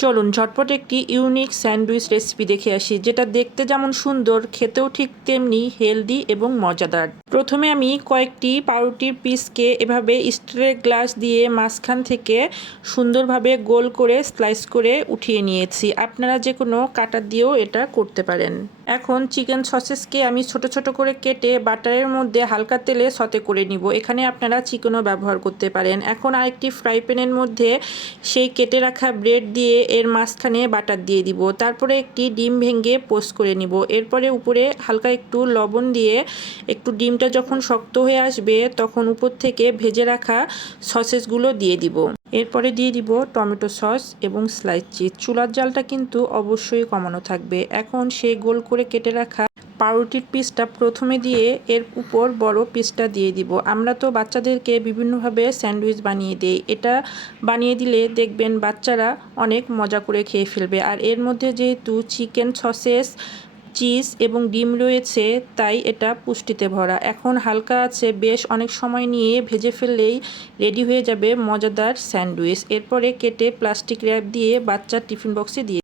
চলুন ঝটপট একটি ইউনিক স্যান্ডউইচ রেসিপি দেখে আসি, যেটা দেখতে যেমন সুন্দর, খেতেও ঠিক তেমনি হেলদি এবং মজাদার। প্রথমে আমি কয়েকটি পাউরুটির পিসকে এভাবে স্টিলের গ্লাস দিয়ে মাঝখান থেকে সুন্দরভাবে গোল করে স্লাইস করে উঠিয়ে নিয়েছি। আপনারা যে কোনো কাটার দিয়েও এটা করতে পারেন। এখন চিকেন সসেসকে আমি ছোট ছোট করে কেটে বাটারের মধ্যে হালকা তেলে সতে করে নিব। এখানে আপনারা চিকেনও ব্যবহার করতে পারেন। এখন আরেকটি ফ্রাই প্যানের মধ্যে সেই কেটে রাখা ব্রেড দিয়ে এর মাঝখানে বাটার দিয়ে দিব। তারপরে একটি ডিম ভেঙে পোস্ট করে নিব। এরপরে উপরে হালকা একটু লবণ দিয়ে একটু ডিমটা যখন শক্ত হয়ে আসবে, তখন উপর থেকে ভেজে রাখা সসেসগুলো দিয়ে দিব। এরপরে দিয়ে দিব টমেটো সস এবং স্লাইস চিজ চুলার জালটা কিন্তু অবশ্যই কমানো থাকবে। এখন সেই গোল করে কেটে রাখা পাউরুটির পিসটা প্রথমে দিয়ে এর উপর বড় পিসটা দিয়ে দিব। আমরা তো বাচ্চাদেরকে বিভিন্নভাবে স্যান্ডউইচ বানিয়ে দেই। এটা বানিয়ে দিলে দেখবেন বাচ্চারা অনেক মজা করে খেয়ে ফেলবে। আর এর মধ্যে যেহেতু চিকেন সসেস চিজ এবং ডিম রয়েছে, তাই এটা পুষ্টিতে ভরা। এখন হালকা আছে, বেশ অনেক সময় নিয়ে ভেজে ফেললেই রেডি হয়ে যাবে মজাদার স্যান্ডউইচ। এরপরে কেটে প্লাস্টিক র্যাপ দিয়ে বাচ্চার টিফিন বক্সে দিয়ে